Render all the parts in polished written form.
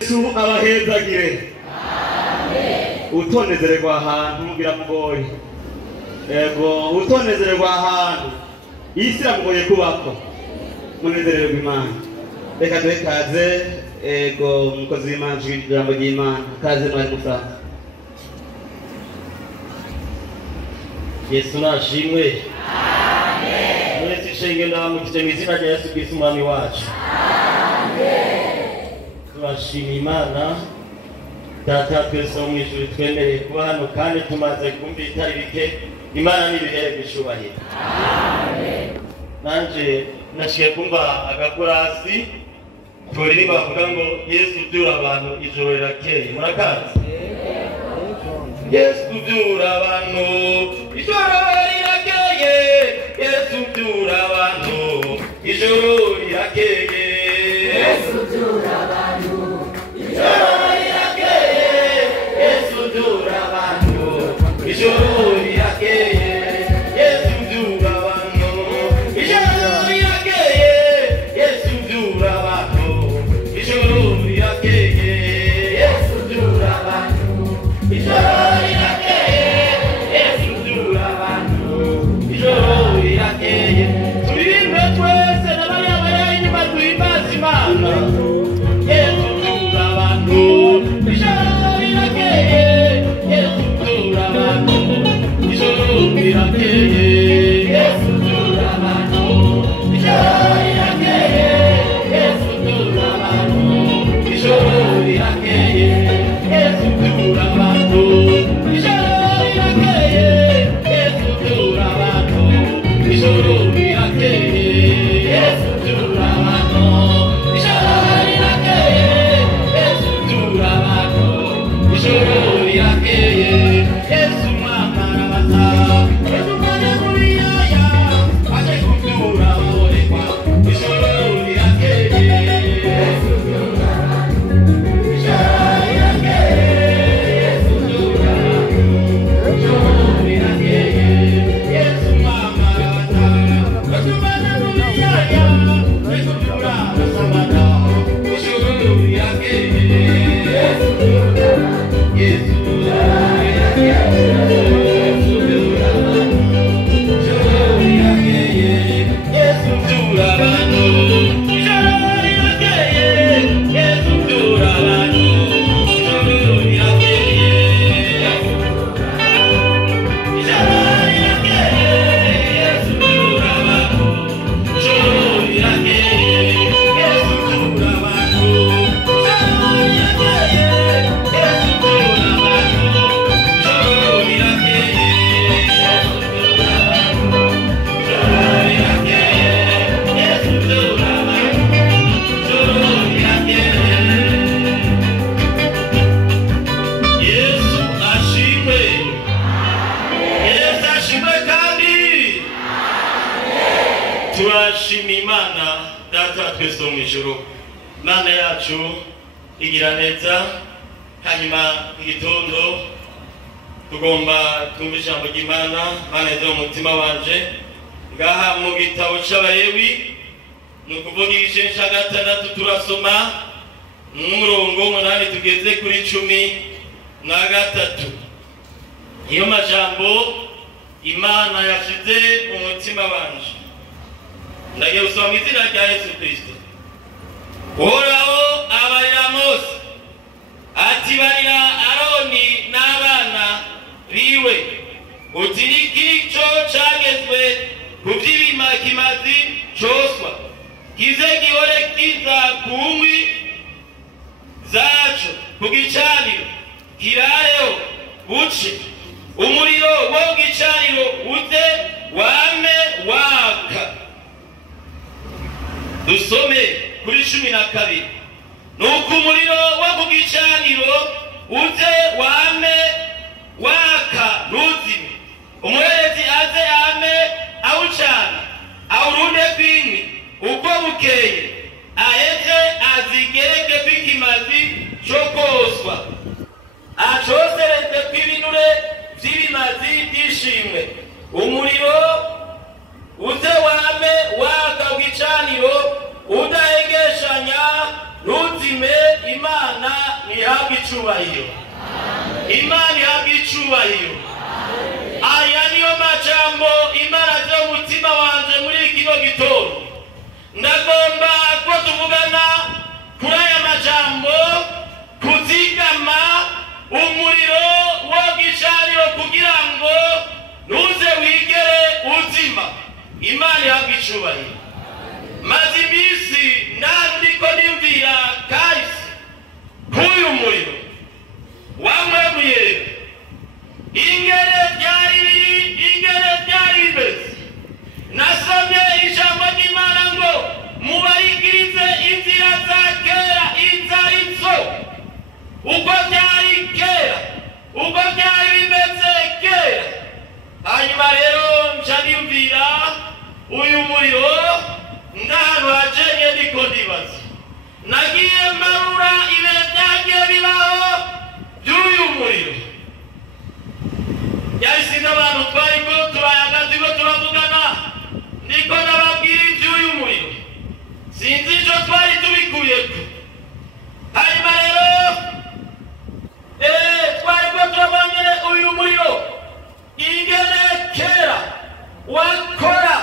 Yesu abahezagire utonezererwa ahantu biramugoye yego utonezererwa ahantu isi iramugoye kubako munezererwa Imana reka duhe kaze ego umukozi w'Imana ijambo ry'Imana kaze mwari musaza Yesu nashimwe amen mwese ishenge ndamukije mu izina rya Yesu Kristo umwami wacu amen turashima Imana data twese mu ijuru twemereye kuba hano kandi tumaze kumva itari bike Imana nibihere gishubahira amen nanje nashiye kumva agakorasi turi bavuga ngo Yesu byura abantu ijoro rirakeye murakaza Yesu byura abantu ijoro rirakeye Yesu byura abantu ijoro rirakeye Yesu byura abantu ijoro rirakeye Yesu byura abantu ijoro rirakeye Yesu byura abantu ijoro rirakeye Yesu byura abantu ijoro rirakeye Yesu byura abantu ijoro rirakeye turirimbe twese n'abayabaya inyuma duhimba turashima Imana data twese mu ijuru. Imana yacu igira neza. Hanyuma igitondo tugomba twumva ijambo ry'Imana. Imana yo mu mutima wanje ngaha mu gitabo c'Abalewi nukuvuga igice ca gatandatu turasoma n'umurongo umunani tugeze kuri 13. Iyo majambo Imana yashize umutima wanje ndagiye gusoma mu izina rya Yesu Kristo. Uhoraho abarira Mose ati barira Aroni n'abana biwe uti n'ikico cagezwe ku vy'ibimazi coswa kize gihore kiza ku nkwi zaco ku gicaniro kirareho buce umuriro wo ku gicaniro uze wame waka. Dusome kuri 12. Nuko umuriro wo ku gicaniro uze wame waka ntuzime, umuherezi aze ame awucana awurunde kw'inkwi uko bukeye aheze azigereke kw'ikimazi co koswa acosereze kw'ibinure vy'ibimazi vy'ishimwe. Umuriro uze wame waka ku gicaniro udahengeshanya ntuzime. Imana ihabwe icubahiro. Imana ihabwe icubahiro. Aya niyo majambo Imana zo mutima wanje muri kino gitondo. Ndagomba ko tuvugana kuri aya majambo kuzigama umuriro wo gicaniro kugira ngo ntuze wigere uzima. Imana ihabwe icubahiro. Maze imisi ndiko nimvira kahise k'uyu muriro wamwemuye ingere byari bimeze. Nasomye ijambo ry'Imana ngo mubarikirize inzira za kera inzarizo uko byari kera uko byari bimeze kera. Hanyuma rero nca nimvira uyu muriro ndahantu hajenye ndiko ndibaza. Nagiye marura ibihe byagiye bibaho by'uyu muriro. Yasinda abantu twariko turayagaza ko turavugana ndiko nababwira iby'uyu muriro sinzi icyo twari tubikuyeko. Hanyuma rero twariko turabangire uyu muriro ingene kera wakora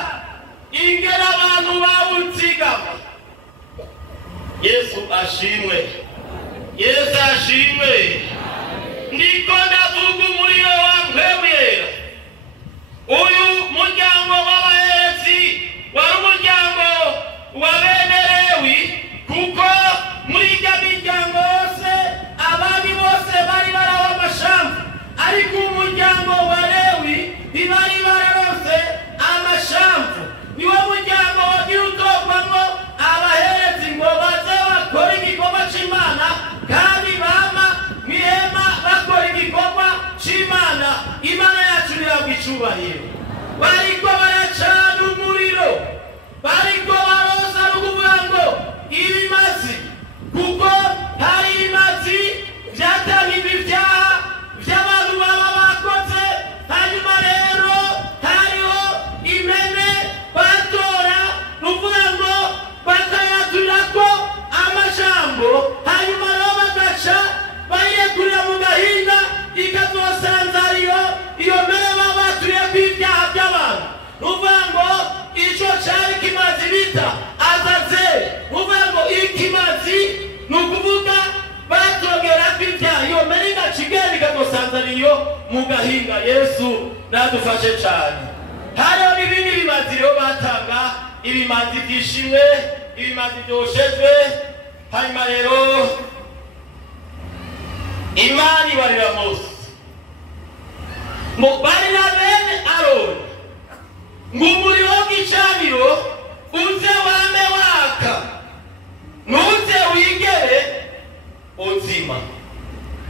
ingene abantu bawuzigama. Yesu ashimwe. Yesu ashimwe. Ndiko ndavuga umuriro wamwemera. Uyu muryango w'abaherezi wari umuryango wa bene Lewi, kuko muri irya miryango yose abandi bose bari baraho amashamvu, ariko umuryango wa Lewi ntibari bararose amashamvu. Niwo muryango wagira utorwamo abaherezi ngo baze bakora igikorwa c'Imana kandi bama mwihema bakora igikorwa c'Imana. Imana yacu irabwa icubahiro. Bariko baracana umuriro, bariko baroza n'ukuvuga ngo ibimazi, kuko hari ibimazi vyatangiwe ivyaha vy'abantu baba bakoze. Hanyuma rero hariho impene batora n'ukuvuga ngo bakayaturako amajambo, hanyuma rero bagaca bayirekurira mu gahinga ikazosanzariyo iyo mbere baba baturiye kw'ivyaha by'abantu. N'uvuga ngo ico cari kimazi bita azazeli. N'uvuga ngo ikimazi n'ukuvuga batogera kw'ivyaha iyo mbere igaca igenda ikazosanzariyo mu gahinga. Yesu nadufashe cane. Hariho n'ibindi bimazi rero batanga, ibimazi vyishimwe, ibimazi vyoshejwe. Hanyuma rero Imana ibarira Mose ngo barira bene Aroni ngo umuriro w'igicaniro uze wame waka ntuze wigere uzima.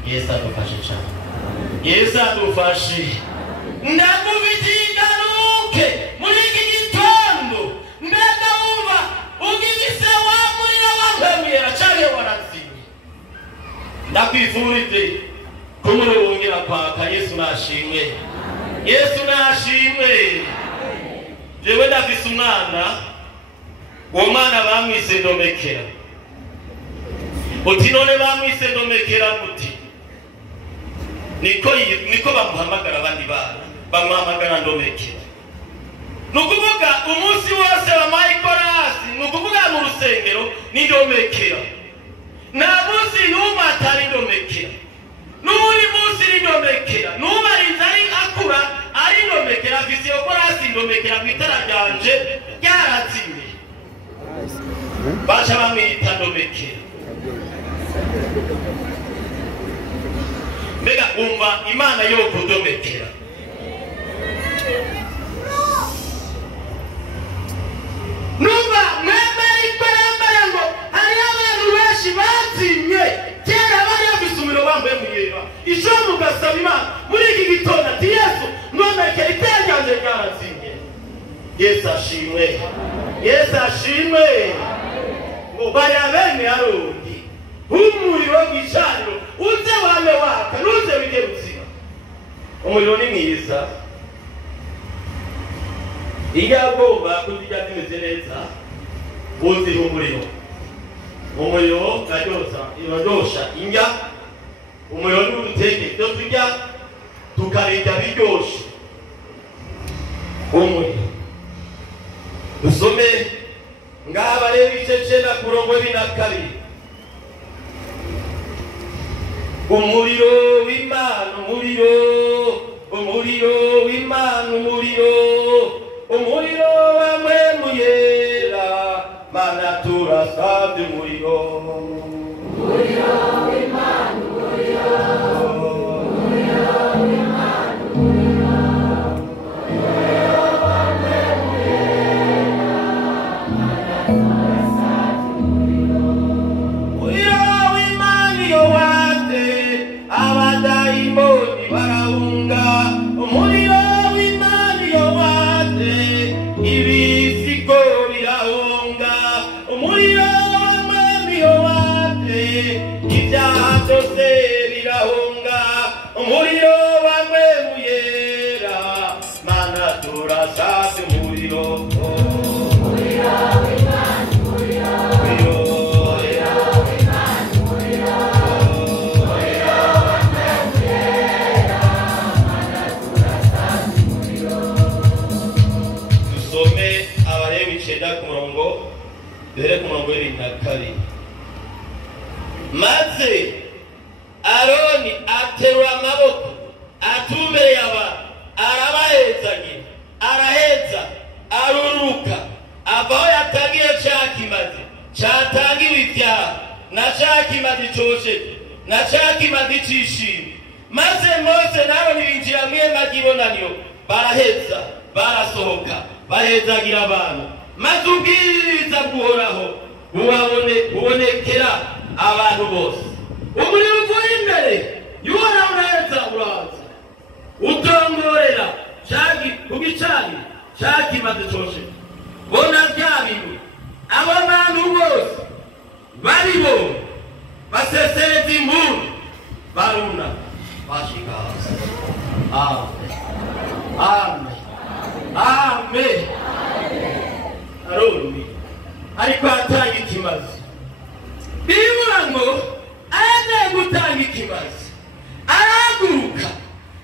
Yesu adufashe cane. Yesu adufashe. Ndakubitinganuke muri iki gitondo mbe ndakwifurije ko umuriro wongera kwaka. Yesu nashimwe, Yesu nashimwe. Jewe ndafise umwana, uwo mwana bamwise Ndomekera. Uti none bamwise Ndomekera muti? Niko bamuhamagara abandi bana, bamuhamagara Ndomekera. Nukuvuga umunsi wose wa Michaelasi, nukuvuga mu rusengero ni Ndomekera. Na munsi n'umwe atari Ndomekera. N'uri munsi ni Ndomekera. N'umarinze ari akura ari Ndomekera. Afise Korasi Ndomekera kwitara ryanje ryarazimye. Baca bamwita Ndomekera. Mbega umva Imana yo kudomekera. Numva mwemere ikwambara ngo hari abantu benshi bazimye kera bari bafise umuriro wambaye muyera. Ijo mugasaba Imana muri iki gitondo ati Yesu Ndomekera itara ryanje ryarazimye. Yesu ashimwe, Yesu ashimwe. Ngo bari abene Aroni umuriro w'igicaniro uze wame waka nuze wige buzima. Umuriro ni mwiza. Igagomba kujya kimeze neza uzi umuriro. Umuriro irajosha indya. Umuriro ni uduteke byo turya tukarinda biryoshe. Umuriro dusome ngaba rero icece na kurongo 22. Umuriro w'Imana, umuriro w'Imana, umuriro wamwemuyera. Mana turasabye umuriro w'Imana, umuriro w'Imana, umuriro wamwemuyera. Mana turasabye umuriro w'Imana iyo wate abadayimoni barahunga. Umuriro w'Imana iyo wate ibisigo birahunga. Umuriro w'Imana iyo wate ibyaha byose birahunga. Umuriro wamwemuyera. Mana turasabye umuriro. Umuriro w'Imana, umuriro Dere kumurongo 22. Maze Aroni aterura amaboko atumbere abantu arabahezagira, araheza aruruka avaho yatangiye cakimazi catangiwe ibyaha na cakimazi cosheje na cakimazi cishimye. Maze Mose na Aroni binjira mw'ihema ry'ibonaniro baraheza barasohoka bahezagira abantu. Maze ubwiriza bw'Uhoraho bubonekera abantu bose. Umuriro uvuye imbere y'Uhoraho uraheza uraza utongorera ku gicaniro cakimaze coshe. Bona bya bintu abo bantu bose baribonye basesereza impundu baruna bashika hasi. Amen, amen, amen. Aroni ariko atanga ikimazi. Bibura ngo aje gutanga ikimazi, araguruka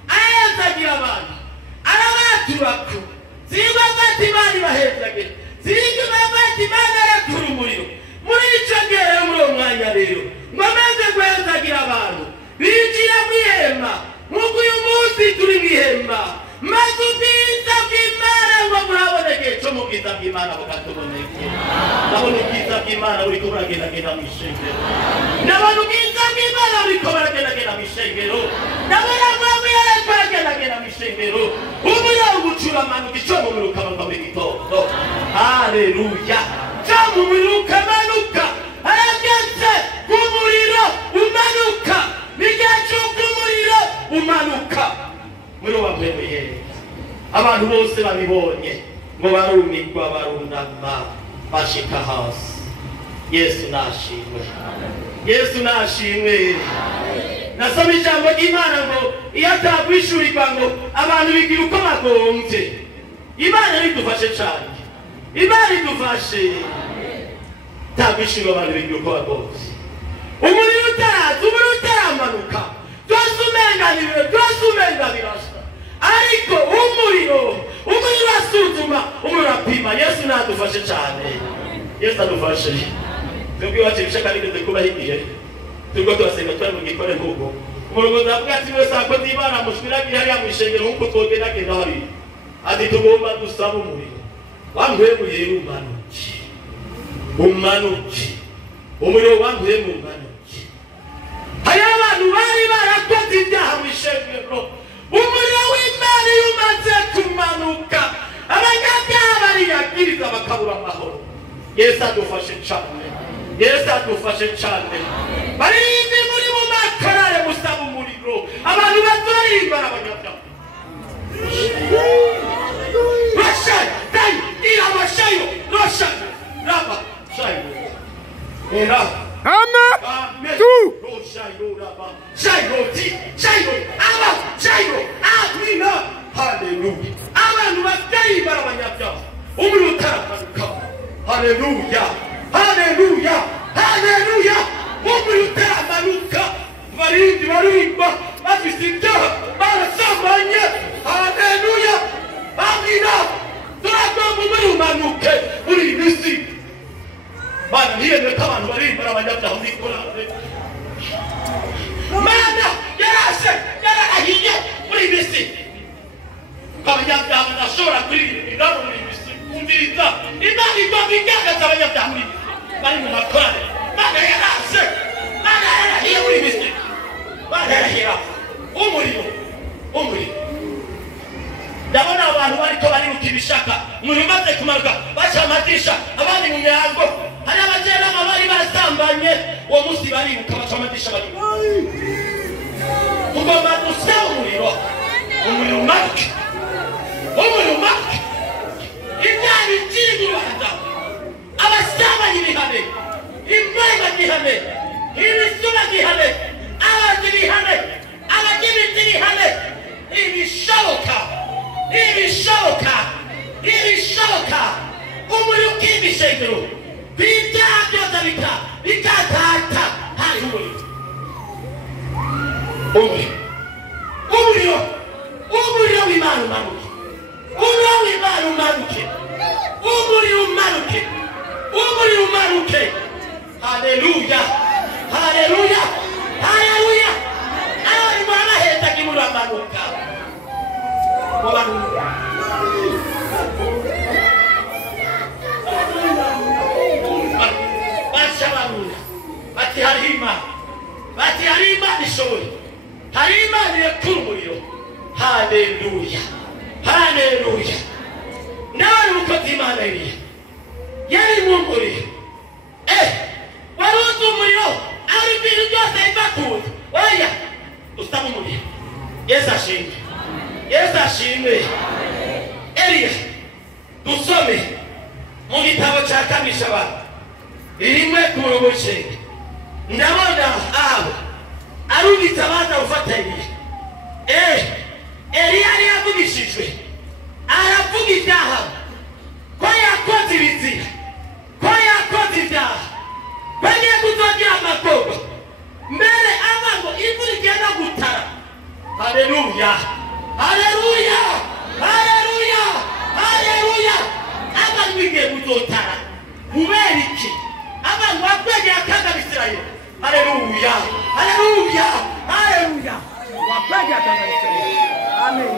ayazagira abantu arabaturako zibagati bari bahezage zibagati bari arakura umuriro. Muri ico gihe muri uwo mwanya rero ngomeze guhezagira abantu binjira mw'ihema nk'uko uyu munsi turi mw'ihema. Maze ubwiza bw'Imana ngo buraboneke. Co mu bwiza bw'Imana bukatuboneke. Ndabona ubwiza bw'Imana buriko buragendagenda mw'ishengero. Ndabona ubwiza bw'Imana buriko buragendagenda mw'ishengero. Ndabona mwami yariko aragendagenda mw'ishengero. Umuriro ugucuramanuka ico mu muriro ukamanuka mu gitondo. Haleluya. Co mu muriro ukamanuka harageze umuriro umanuka. Nigacu umuriro umanuka. Muri wamwemuye abantu bose babibonye ngo barumigwa barunama bashika hasi. Yesu nashimwe. Yesu nashimwe. Nasoma ijambo ry'Imana ngo iyo atagwishurirwa ngo abantu bigira uko bagombye. Imana idufashe cyane. Imana idufashe. Tagwishurirwa abantu bigira uko bagombye. Umuriro utaramanuka. Byose umenga birasa. Ariko umuriro asuzuma, umuriro apima. Yesu nadufashe cyane. Yesu adufashe. Twebwe iwacu ibishaka nigeze kubaho igihe turiko turasenga twari mu gikore nk'ubwo umurongozi avuga ati wese akoze Imana mushwiragire hariya mu ishengero nk'uko twogendagenda hariya ati tugomba dusaba umuriro wamweguriye umanuke umuriro wamweguriye umanuke. Hariho abantu bari barakoze ibyaha mu ishengero umuriro w'Imana iyo umaze kumanuka abanyabyaha bariyagiriza bakabura amahoro. Yesu adufashe cyane. Yesu adufashe cyane. Barinde muri mu makarare musaba umuriro abantu bazorimba abanyabyaha. Bashay dai ira bashayo roshayo raba shayo era amen tu roshayo raba shayo ti shayo aba shayo amina haleluya. Abantu bazorimba abanyabyaha umuriro utaramuka. Haleluya. Haleluya. Haleluya. Umuriro utaramanuka barimba bafite ibyaha barasambanye. Haleluya. Amina. Turagomba umuriro umanuke muri iyi minsi. Bana ntiyemere ko abantu barimba abanyabyaha muri korale. Mana yararahiye muri iyi minsi. Abanyabyaha badashobora kuririmba muri iyi minsi. Umviriza Imana igomba igaragaza abanyabyaha muri bari mu makorale. Mana yarahiye muri iyi minsi. Mana yarahira umuriro. Ndabona abantu bariko bariruka ibishaka umuriro umaze kumanuka baca amadisha abandi mu mihango. Hari abajenama bari basambanye uwo munsi bariruka baca amadisha bariruka. Tugomba gusaba umuriro umanuke. Imana ikiri mu Rwanda abasambanye bihane, imbaga bihane, ibisuma bihane, abandi bihane, abagimiti bihane. Ibishoboka umuriro ukibishengero bijya byose bikatata. Hari umuriro w'Imana umanuke. Umuriro umanuke. Haleluya. Abari baraheta kimura amanuka. Bashabarura bati hari Imana ishoboye. Hari Imana yakura umuriro. Haleluya. Nawe ukoze Imana yari mu muriro. Waruzi umuriro ari ibintu byose bibakuza. Oya usaba umuriro. Yesu ashimwe. Eliya dusome mu gitabo cya Kamisha rimwe ku murongo w'icenda. Ndabona abo arubitse abaza gufatanya. Eliya yari yavugishijwe aravuga ibyaha ko yakoze ibizira, ko yakoze ibyaha, ko agiye kuzogira amagogo mbere ava ngo imvura igenda gutara. Haleluya. Abantu bigiye kuzotara kubera iki? Abantu bakwegera akaga Bisirayeli. Haleluya. Wakwegera akaga Bisirayeli. Amen.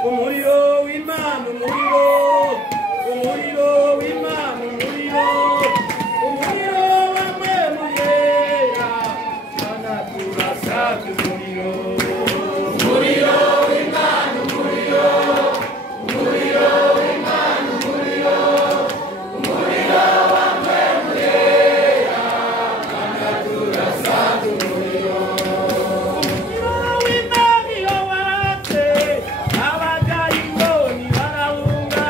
Umuriro w'Imana, umuriro w'Imana, umuriro wamwe muyera. Mana turasabye umuriro w'Imana, umuriro w'Imana, umuriro wamwe muyera. Mana turasabye umuriro w'Imana iyo watse abadayimoni barahunga.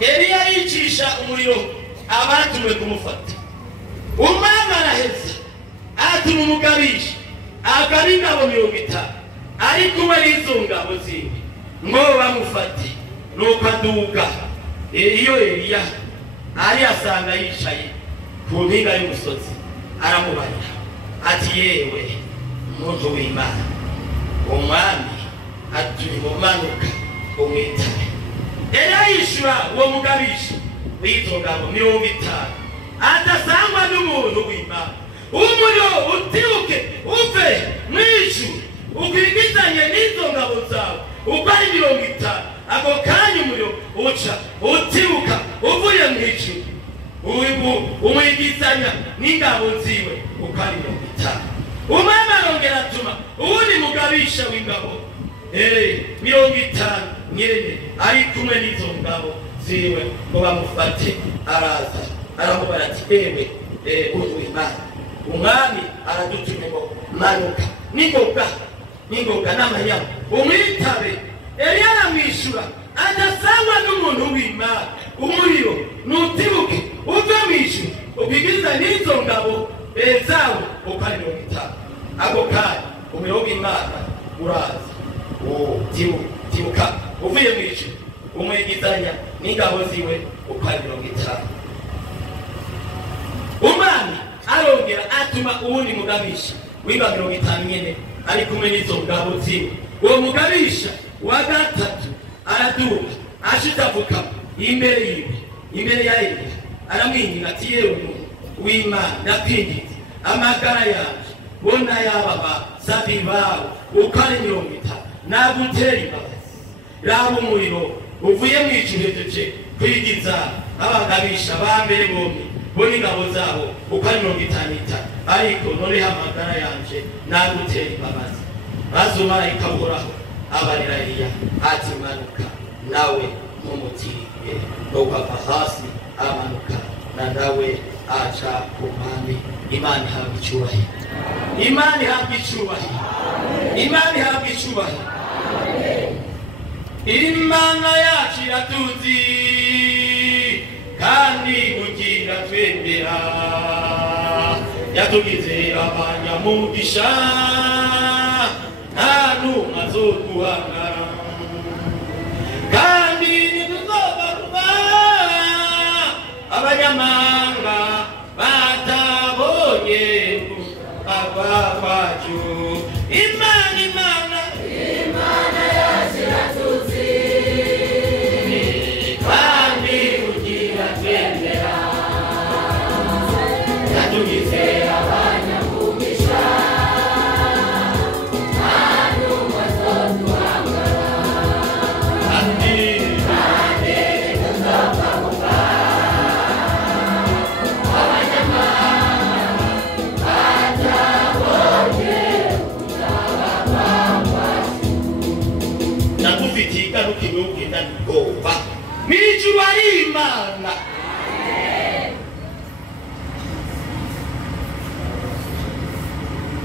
Eliya yicisha umuriro abatumwe kumufata umwami araheza atuma umugabisha agaba ingabo 50 ari kumwe n'izo ngabo zindi ngo bamufate nuko aduga iyo Eliya ari asanga yicaye ku mpinga y'umusozi aramubarira ati yewe muntu w'Imana umwami aturi mu manuka umwitabe Eliya yishura uwo mugabisha witongamo 50 atasangwa n'umuntu w'Imana umuriro utibuke uve mwishu ukwigizanye n'izo ngabo zawe uko ari 50 ako kanya umuriro uca utibuka uvuye mwishu umwigizanya n'ingabo ziwe uko ari 50 umwami arongera atuma uwundi mugabisha w'ingabo 50 nyene ari kumwe n'izo ngabo ziwe ngo bamufate araza aramubara ati ewe w'Imana umwami aradutumye ngo manuka ningoga n'amanyamu umwitabe Eliya aramwishura adasangwa n'umuntu w'Imana umuriro nutibuke uve mwishu ubigiriza n'izo ngabo zawe uko ari 50 ako kanya umuriro w'Imana uraza tibuka uvuye mwishu umwigizanya n'ingabo ziwe uko ari 50 umwami arongera atuma uwundi mugabisha w'inga 50 nyene ari kumwe n'izo ngabo ziwe uwo mugabisha wa gatatu araduka ashitavuka imbere ya Eliya aramwinginga ati yewe w'Imana ndapindize amagara yanje bona yababa sabi bawe uko ari 50 nagutera imbabazi raba umuriro uvuye mwicuhejeje kwigiza abagabisha bambere bombi bona ingabo zabo uko ari 50 ariko none amagara yanje nagutera imbabazi bazumarayika buhoraho abarira Eliya ati manuka nawe mumutiriye ukava hasi amanuka na nawe aca ku mwami Imana ihabwa icyubahiro Imana ihabwa icyubahiro Imana ihabwa icyubahiro Imana yacu iratuzi kandi mugira twendera yatugize abanyamugisha nta n'umwe azoguhangara kandi ntituzobaruba abanyamahanga batabonye aba kwacu Imana yacu iratuzi kandi mugira twendera yatugize abanyamugisha Mijuru ari Imana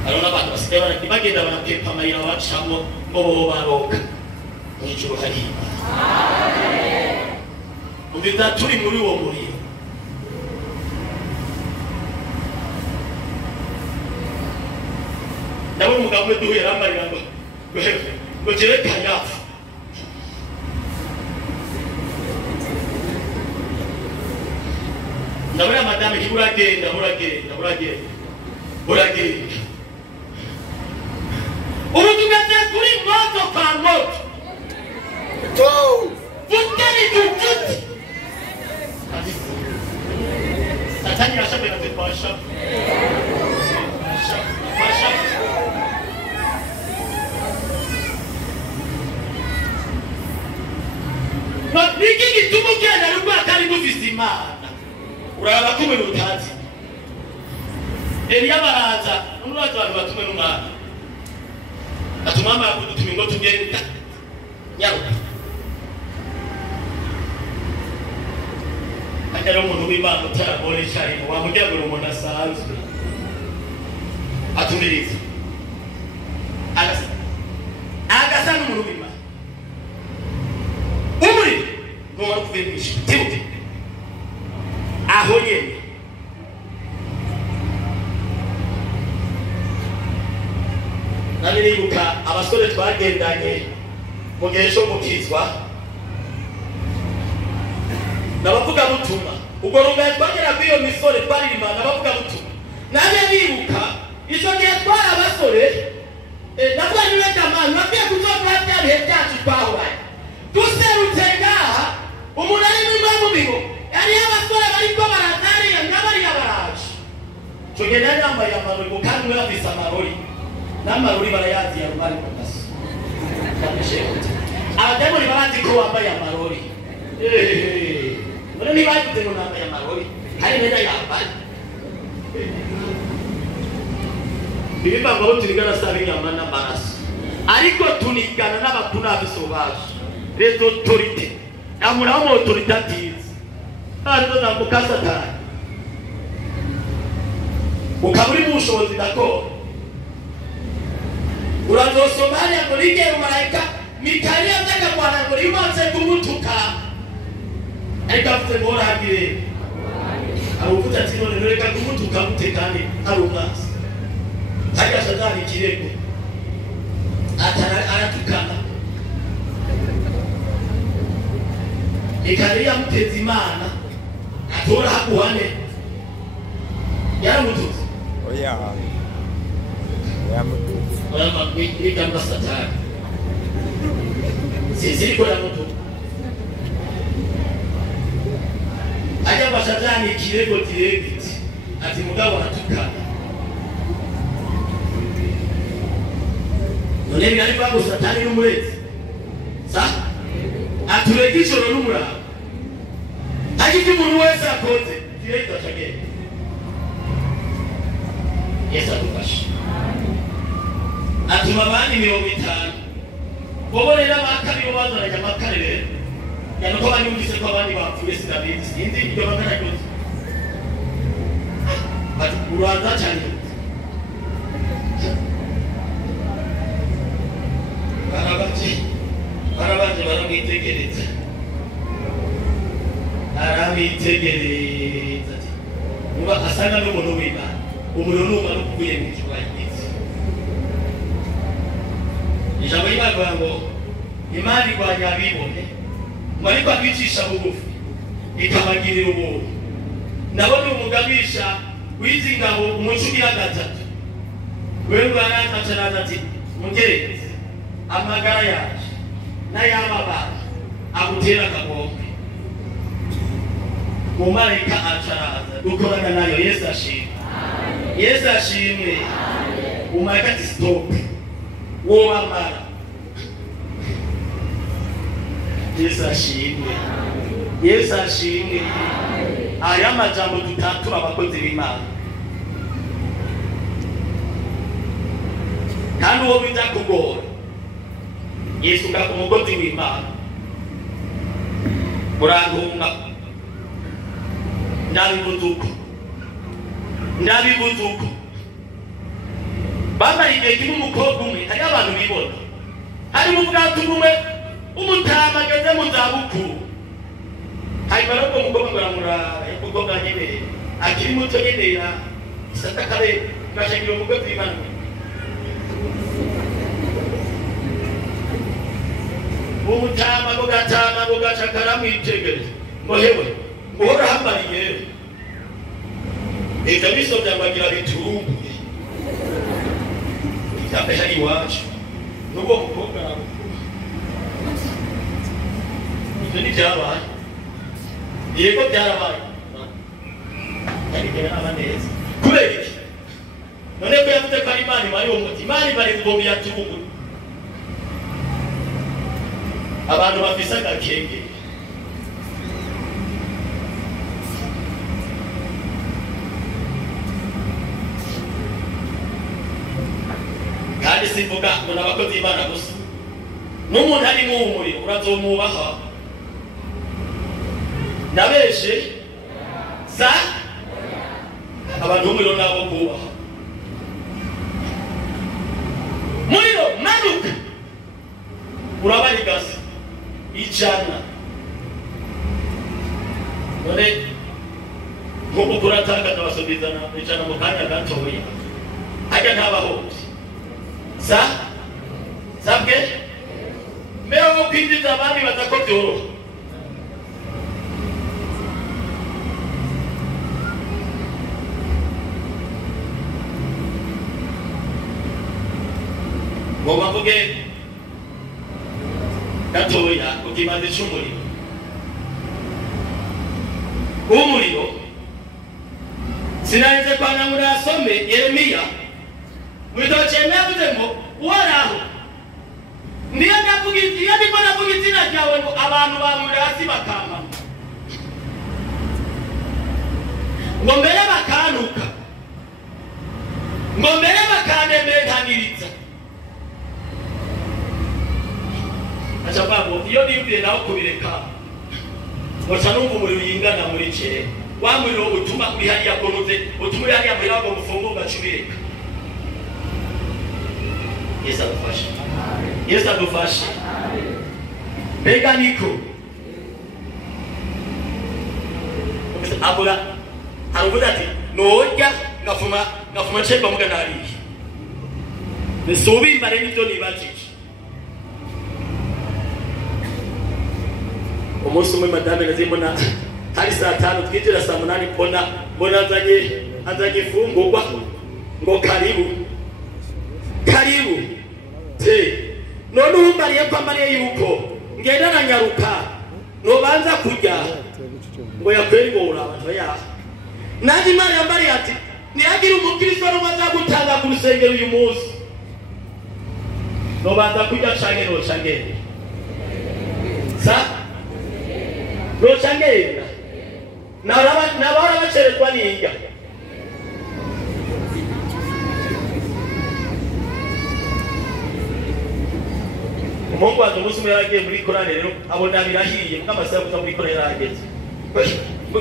arona abantu basigaye bagenda barapepa amayira bacamo ngo bo baroka Mijuru hari Imana ubiza turi muri uwo muriro ndabona umugabo we duhuye amarira ngo jewe kanyafu ndabona madame uragenda ubu tugeze kuri moto kwa moto utari dututi satani yashabwe na twasha niki gituma ugenda rugo atari mufise Imana uraba kumwe utazi Eliya baraza n'uraza abantu batumwe n'Umwana atumama yakudutuma ngo tugende nyaruka akara umuntu w'Imana utarabone cyane wamugira ngo umuntu asanzwe atumiriza agasa n'umuntu w'Imana umuri ngoma kuvemisha tibuti aho nyene nabiribuka abasore twagendanye mu gihe cyo gukizwa nabavuga butumwa ubwo rumwe twagera kuri iyo misore twaririmana nabavuga butumwa nabe bibuka icyo gihe twari abasore navuga niwe damani nabwiye kuzokora bya bihe byacu twahuraye duserutse ngaha umuntu ari mu bigo yari abasore bariko baratariye n'abariya baraje icyo gihe nari yambaye amarori kandi we afise amarori n'amarori barayazi ya rubari mu kaso abademoni barazi ko wambaye amarori none ntibagize ngo nambaye amarori hari neza yambaye ibivanga aho turigana saba inyama n'amaraso ariko tunigana n'abakuru n'abisobaje les autorités amuraho mu autoritative arizo nambuka satani ukaba uri mu bushobozi d'accord urazosoma hariya ngo rigera umarayika Mikali yataka Bwana ngo ribanze kumutuka ariko avuze ngo urahagire avuga ati none reka kumutuka mute kandi ari umwanzi hariya satani kirego aratukana Mikali yamuteza Imana atora hakuhane yaramututse oya yamututse oya mbwa satani sisi kwa mtu aja bashatani kirego direct ati mugabo anatukana none ngari babo satani n'umurezi sa aturegisho n'umura hagiti umuntu wese akoze direct atagenda Yesu adufashe atuma abandi 50 bobo rero bakabiro bazaranya amakarere yanuko banyumvise ko abandi bapfuye sindabizi sinzi ibyo bagana cyose bati uranza cyane barabaje baramwitegereza ati muba asanga n'umuntu w'Imana umuntu n'umwana ukuye mu kibayizi ijambo y'Imana ngo Imana igwanya abibone ngo ariko abicisha bugufi ikabagirira ubuntu nabo ni umugabisha w'izi ngabo umuco ugira gatatu wewe baranacanaza ati mugenzi amagara yaje n'ay'amabara agutera akagombe umumarayika acaraza dukorana nayo Yesu ashimwe Yesu ashimwe umumarayika ati stop wobamara Yesu ashimwe Yesu ashimwe aya majambo dutatura abakozi b'Imana kandi uwo bijya kugora Yesu ngako umukozi w'Imana urantunga ndabibuzuko bamara igihe kimwe umukobwa umwe hari abantu bibona hari mu bwato bumwe umutama ageze mu zabukuru hanyuma rero umukobwa baramurara umukobwa nyine akiri muto nyine isata kare gashagira umukozi w'Imana umutama ngo gacakara mwitegereza ngo hewe uhora hambariye ibyo biso byambagira biturumbuye icyambe hari iwacu n'ubwo mukobwa nabo ibyo ni byabaye yego byarabaye yarigera abaneza kubera iki none ko yavuze ko ari Imana bari umuti Imana bari ngombi yatugu abantu bafise agakenge kandi sivuga ngo n'abakozi b'Imana gusa n'umuntu ari mu umuriro urazomubaha nabeshe sa abantu umuriro nabo kubaha muriro manuka urabarigasa ijana none nk'uko kuratanga n'abasubizana ijana mu kanya gatoya hajya ntabahobye sabwe mbere yo kwinjiza abandi batako byoroha ngo bavuge gatoya ukimaze cy'umuriro umuriro sinaheze kwa namura asome Yeremiya mwitoche navuze ngo uhoraho niyo navuga izina ryawe ngo abantu bamurira hasi bakama ngo mbere bakanuka ngo mbere bakanementaniriza acha babo iyo nibwiye nawe kubireka ngoca numva umuriro yingana muri cye wa muriro utuma uri hariya gonuze utuma uri hariya mbere wabo mufunguka cubireka Yesu adufashe Yesu adufashe mbega niko abura haruvuga ati nojya ngafuma chemba mugana hariya nisubi mbare n'ibyo nibajije umunsi umwe madame nazimona hari saa 5 twitira saa 8 mbona azanye ifungurwa ngo karibu none umbariye ko mbariye yuko ngenda na nyaruka nobanza kujya ngo yakweri ngo urabantu ya naji mari yambari ati niyagira umukristo rumaza gutanga ku rusengero uyu munsi nobanza kujya cange no cange sa no cange nabara bacererwa ninjya Mungu azumusumwe yaragiye muri korane rero abona birahiye nk'amasaha kuza muri korane yarageze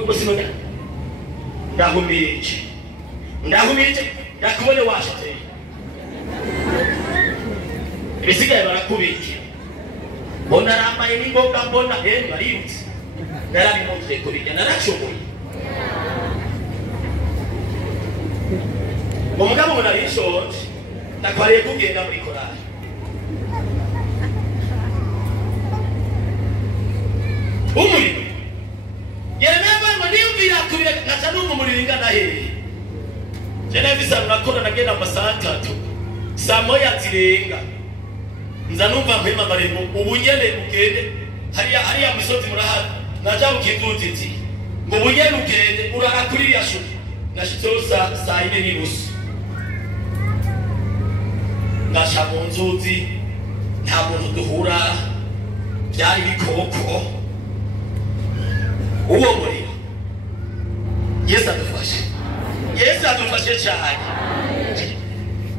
gusinonya ndahumirije yakubone washite bisigaye barakubiki bona rambaye n'ingoga mbona baributse narabimutse kubijya narashoboye umugabo ngo nabishonje nakwariye kugenda muri korane umuriro Yeremiya ngo niyumvira kubira ngaca numva umuriro ingana hehe jene visa nakora nagenda amasaha 3 saa moya zirenga nza numva mpema barimo ubunyene ugende hariya misozi murahari naja ukivutiti ngo ubunyene ugende urara kuri ya shuti nashitseho saa 4:30 ngasha mu nzuzi nta muntu duhura byari bikoko uwo muriro Yesu adufashe cyane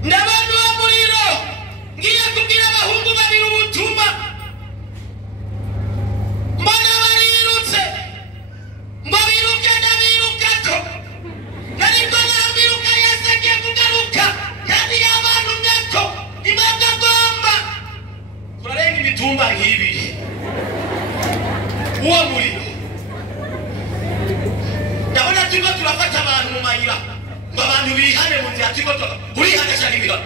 ndabantu wa muriro ngiye kubwira abahungu babiri ubutuma mbona barirutse ngo biruke ndabirukako ariko nabiruka Yesu agiye kugaruka kandi y'abantu nyako imana agomba turarenga ibitumba nk'ibi uwo muriro ndabona turiko turafata abantu mu mayira ngo abantu bihane mu nzira turiko urihane cyane ibihano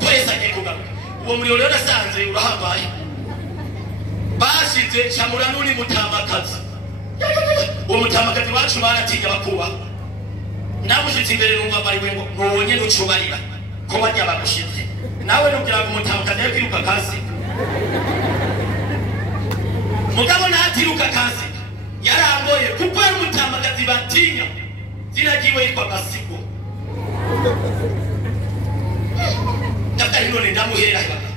ko Yesu agiye kugaruka uwo muriro rero nasanze urahambaye bashize camura n'uri mutamakazi uwo mutamakazi wacu baratinya bakuba ndamushitse imbere numva bari we ngo nubonye n'ucubarira ko bajya bagushitse nawe nugira ngo umutamakazi yo kwiruka kasi mugabo natiruka kasi yaramboye kuko ari umutamakazi batinya zina jiwe yitwa Gasigo Dr. None ndamuhera baba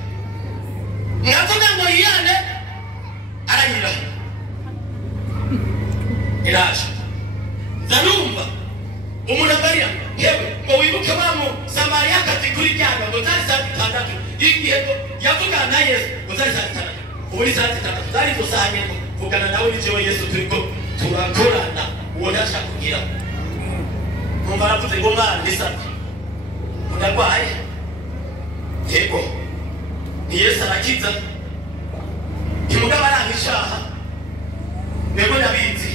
navuga ngo yiyane aranyira iraje zanumva umuntu abariya yewe ngo wibuke bamu Samariya kati kuri cyanga ngo zari saa 6 igihe yavuga na Yesu ngo zari saa 6 ubu ni saa 6 zari dusanye vugana nawe n'icyo Yesu turiko turakorana uwo ndashaka kugira numva aravuze ngo mwana nisabye unarwaye yego ni Yesu arakiza kimugaba arahishaha nego nabizi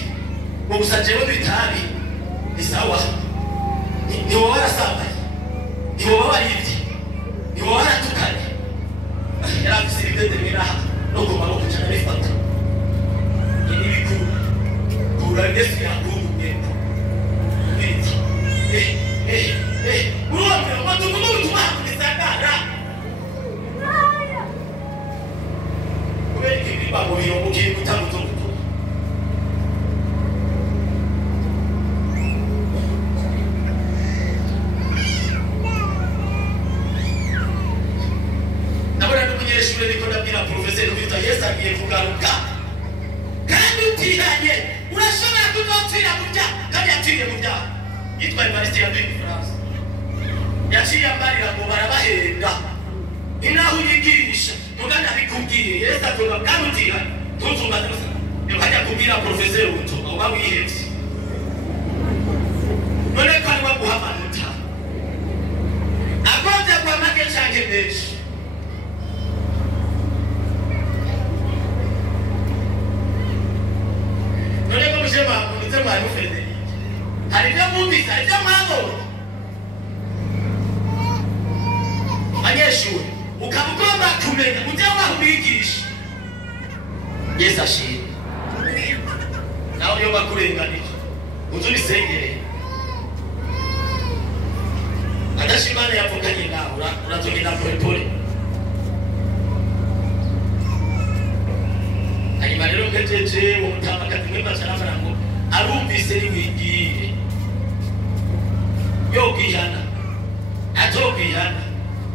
ngo gusajewe bitabi ni sawa ni wowe warasambaye ni wowe waribye ni wowe waratukanye yarafise ibidede biraha no kumara kucana bifata ini bikuru kura Yesu yakubwiye urumva ngo tugume utuma kugisagara kubera ikibiba mu biro mugiye gutamutunga Professor Vita Yesu agiye kugaruka kandi utihanye urashobora kuzopfira mu byaha kandi yapfiriye mu byaha yitwa Evariste ya France yaciye ambarira ngo barabahenda inaho yigisha mugana abikubwiye Yesu avuga kandi utihanye tuzumva yajya kubwira Professor ubutumwa uba wihebye none kandi baguhamanuta agombye kwa make cyangwa benshi hari ibyo mwumvise hari ibyo mwabonye abanyeshuri ukaba ugomba kumenya ujye waho ubigisha Yesu ashimwe nawe iyo bakurenganije uzi urisengere adashimana yavuganye nawe uratugenda polepole hanyuma rero ngejeje mu mutamakazi mwemba cyarafara ngo arumvise niwigiye yo kwihana atokihana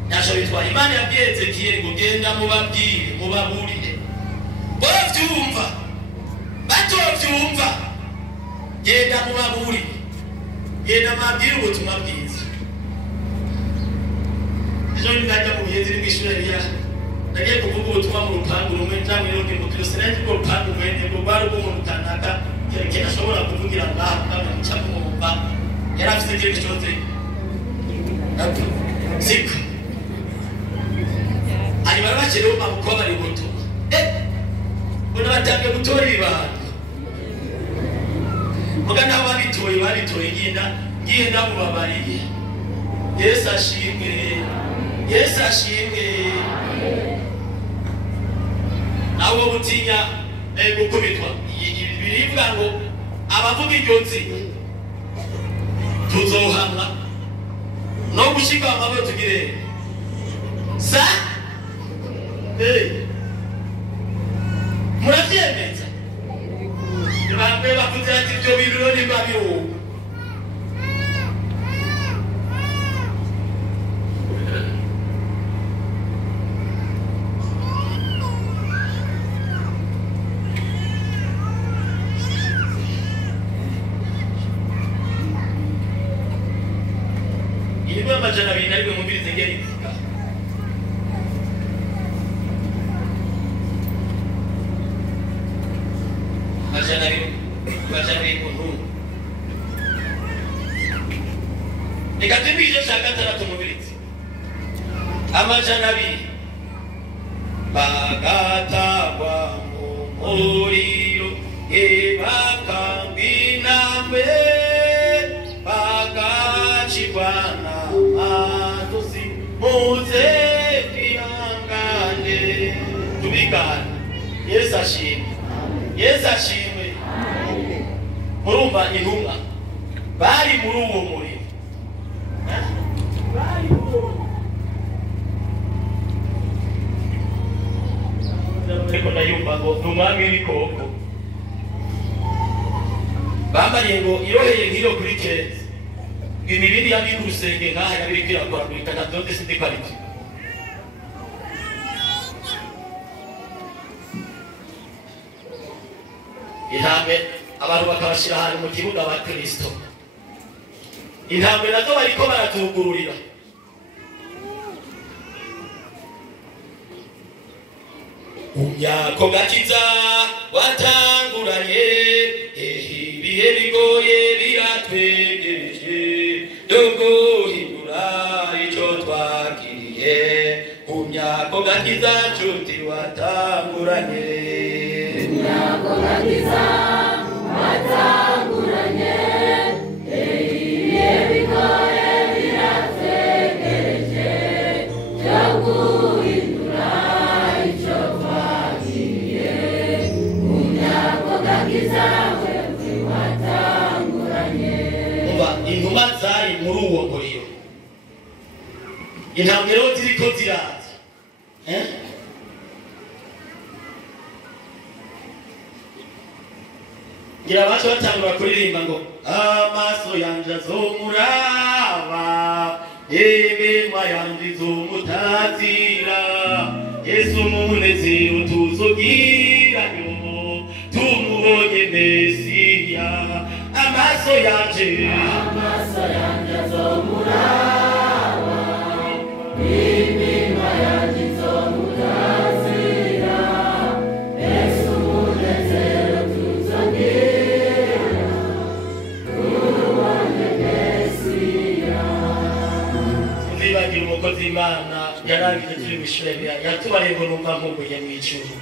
nasho bitwa Imana yabwiye Ezekiel ngo genda mubabwire mubaburire bovyumva batovyumva genda mubaburire genda mabwire ubutumwa bwiza ejo ndajya mu bihe ziri mwishuri rya nagiye kuvuga ubutumwa mu rupangu rumwe cyangwa rero ndi mu kirosinaje ko rupangu mwene ngo bari umuntu utanaka kera ashobora kuvugira ngaha kandi cyamumva yarafite ikintu cyose siko ari barabakire bo mabuko bari muto bona batangiye gutora ibibanga mugana babitoye ngenda mubabariye Yesu ashimwe nawe butinya gukubitwa biribwa ngo abavuga iryo nzira tuzohamwa no gushika amabo tugire sa muravyemeza bambe bakuze ati ibyo bibiro ni babiwo amajana abiri na rimwe mubiri zengera ivuga amajana abiri ku ntungu reka tubije cya gatandatu mubiri amajana abiri bagatagwa mu muriro bakambinambe bagacibwana matusi muze kwihangane tubigane Yesu ashimwe murumva intumwa bari muri uwo muriro ariko ndayumva ngo numwami w'ibikoko bambara yambariye ngo iroheye nk'iyo kuri keza imibiri yabika urusenge nkaha yabiri kwirakwaragurika nabyonze sindi pariki intambwe abantu bakabashyira ahantu mu kibuga abakristo intambwe nazo bariko baratugururira umyako gakiza watanguranye ibihe bigoye biratwegereje doguhindura icyo twakiriye umyako gakiza nshuti watanguranye umyako gakiza watanguranye ibihe bigoye biratwegereje doguhindura icyo twakiriye umyako gakiza intumwa zari muri uwo muriro intambwe rero ziriko ziraza ngira abacu batangura kuririmba ngo amaso yanje azomuraba iminwa yanje izomutazira yesu umunezero tuzogiranyo tumubonye mesiya amaso yanje azomuraba iminwa yanje izomutazira yesu umunezero tuzogira tubonye mesiya sinzibagira umukozi imana yarangije turi mw'ishure yatubariye ngo numva nkumbuye mw'ijuru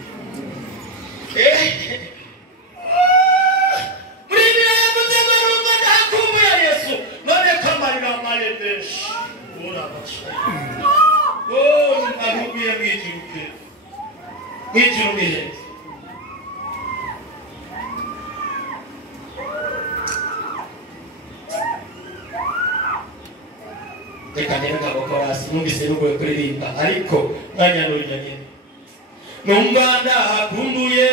Mw'ijuru ni heza reka nera akaboko hasi numvise nugoye kuririmba ariko mwanya n'urya nyene numva ndahakumbuye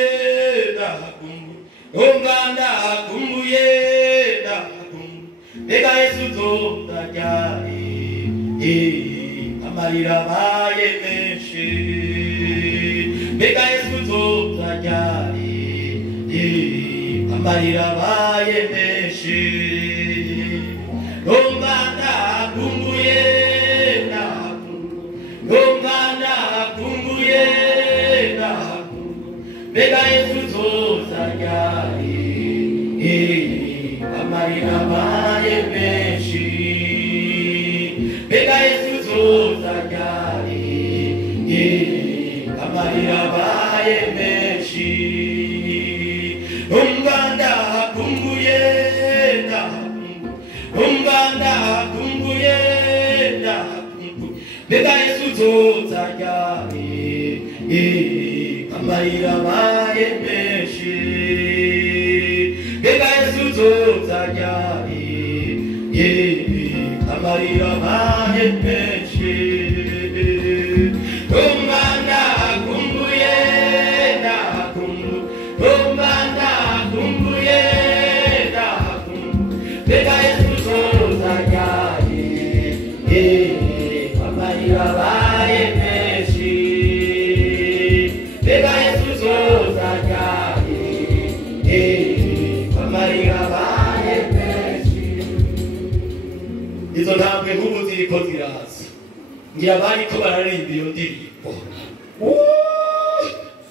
numva ndahakumbuye mbega yesu uzoza ryari amarira abaye menshi mbega yesu uzoza ryari amarira abaye menshi numva ndahakumbuye numva ndahakumbuye mbega yesu uzoza ryari amarira abaye menshi mbega yesu uzoza ryari amarira abaye menshi numva ndahakumbuye numva ndahakumbuye mbega yesu uzoza ryari amarira abaye menshi mbega yesu uzoza ryari amarira abaye menshi numva ndahakumbuye numva ndahakumbuye mbega yesu uzoza ryari amarira abaye menshi mbega yesu uzoza ryari amarira abaye menshi izo ntambwe nk'ubu ziriko ziraza ngira bariko bararirimba iyo ndirimbo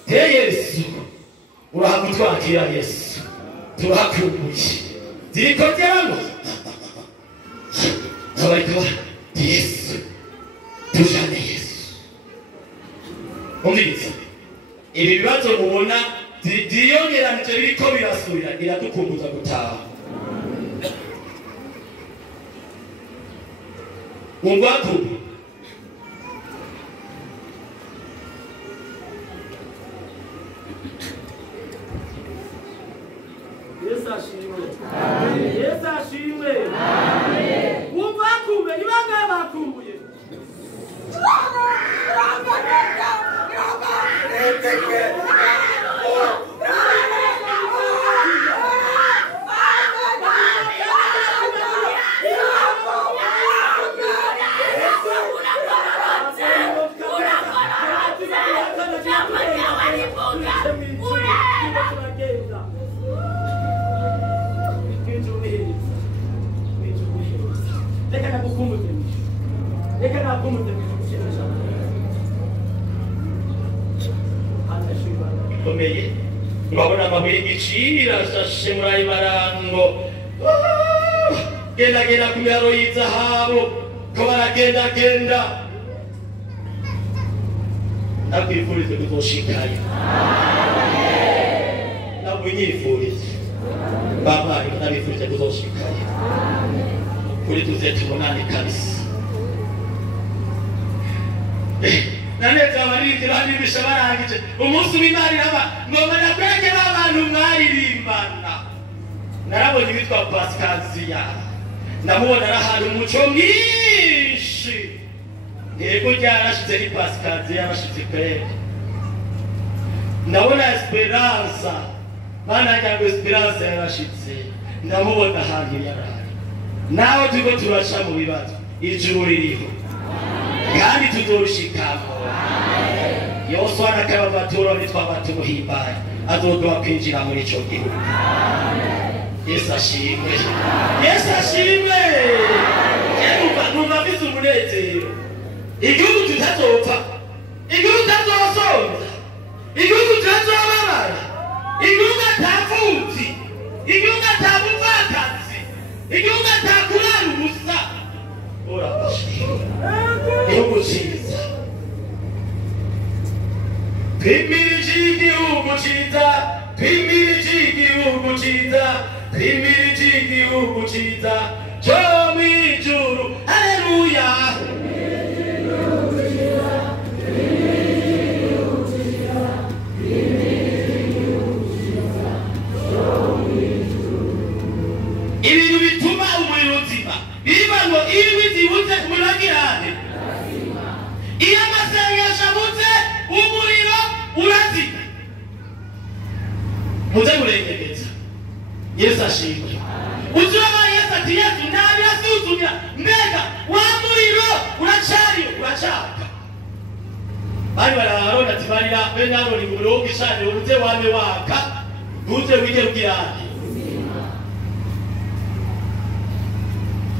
te yesu urahagutwakira yesu turahakumbuye ziriko zirano abariko yesu tujane yesu umviriza ibi bibazo mubona vyiyongeranije biriko birasubira iradukumbuza gutaha umvaku Yesu ashimwe. Yesu ashimwe. Umvakume ibanga bakumbuye. reka nakumute mwishimisha komeye ngabona amabuye y'igiciro ashashe muri ayo marango genda ku miharo y'izahabu ko baragendagenda nakwifurize kuzoshikayo ntabwo nyifurize bampaye nabifurize kuzoshikayo kuri tuze tubonane kabisa naneza abaririmbyi baririmbisha barangije umunsi w'Imana iraba ngoma nakwege b'abantu mwaririmbana narabonye witwa Pasikaziya ndamubona ari ahantu umuco mwinshi yego ryarashize ni Pasikaziya yarashize kweli ndabona Esperanza bana yangu Esperanza yarashize ndamubona ahantu yarari nawe turiko turaca mu bibazo ijuru ririho kandi tuzorushikamo Yoswa n'akabatura nitwa batumuhimbaye azoduha kwinjira muri ico gihugu. Yesu ashimwe, Yesu ashimwe. Numva mfise umunezero. Igihugu tutazopfa, igihugu tutazosonza, igihugu tutazobabara, igihugu atapfutse, igihugu atabuvakazi, igihugu atakurara ubusa. Urabashimwe igihugu ciza. Twimirije igihugu ciza, twimirije igihugu ciza, twimirije igihugu ciza cyo mw'ijuru. Haleluya. Ibintu bituma umuriro uzima biba ngo iwi zibuze umuragirane, iyo amasengesho abuze umuriro urazima. Muze murengegeza. Yesu ashimwe. Uzuraba Yesu ati Yesu nabi asuzumya mbega wa muriro uracaka. Bari bararona ati barira we nabo ni umuriro w'igishane uze wame waka uze wige ubwirane.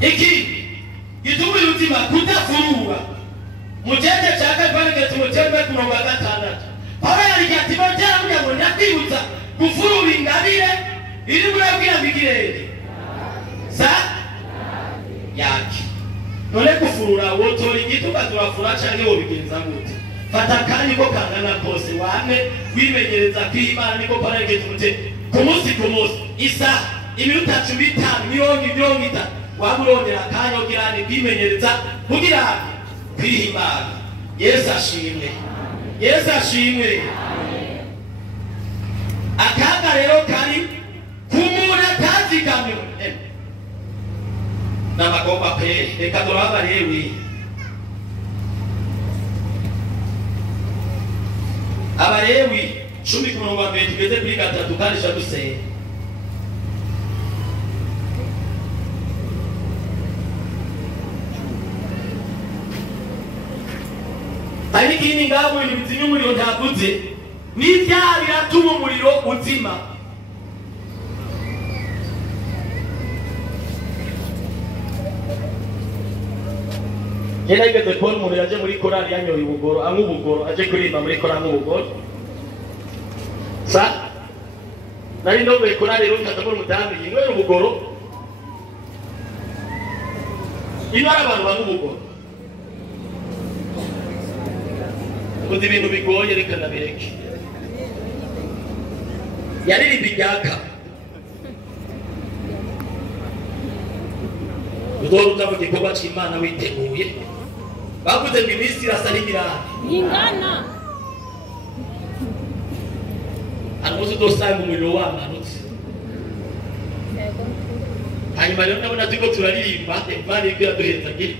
Iki gituma ubuzima kudafurura. Mujende chaka kwange tumutembe kuronga gatandatu. Pawulo yaligati botera burya ngo ndakwibutsa gufurura ingabire iri burabwira bigirende. Sa yaki. None gufurura wotora igituka turafura canke wo bigenza gute? Fata kandi ko kangana kose wame wimenyereza kw'Imana niko parenge tumute ku munsi isa iminota 15 mirongo itatu waburondera kanya ogirane kwimenyereza kugira kwihimana. Yesu ashimwe, Yesu ashimwe. Akaga rero kari kumura tazigamye n'amagomba pe reka turaba rewe abarewi 10 ku murongo wa mbere tugeze kuri 3 kandi shaduse. Hari ikindi ngabo ibintu bizimya umuriro ntavuze n'ibyaha biratuma umuriro uzima. Yena igeze kubona umuntu yaje muri korali yanyoye ubugoro anywa ubugoro aje kuririmba muri korali anywa ubugoro. Sa nari ndogoye korali rero nkazamura umutambi yinywera ubugoro. Ino ari abantu banywa ubugoro. Kundi ibintu bigoye reka nabireke. Yaririmba iryaka uzoruza mu gikorwa c'Imana witeguye. Bavuze ngo iminsi irasa n'ibirane ingana. Anuzi dosanga umuriro wamanutse. Hanyuma rero ndabona turiko turaririmba Imana iriko iraduheza ngira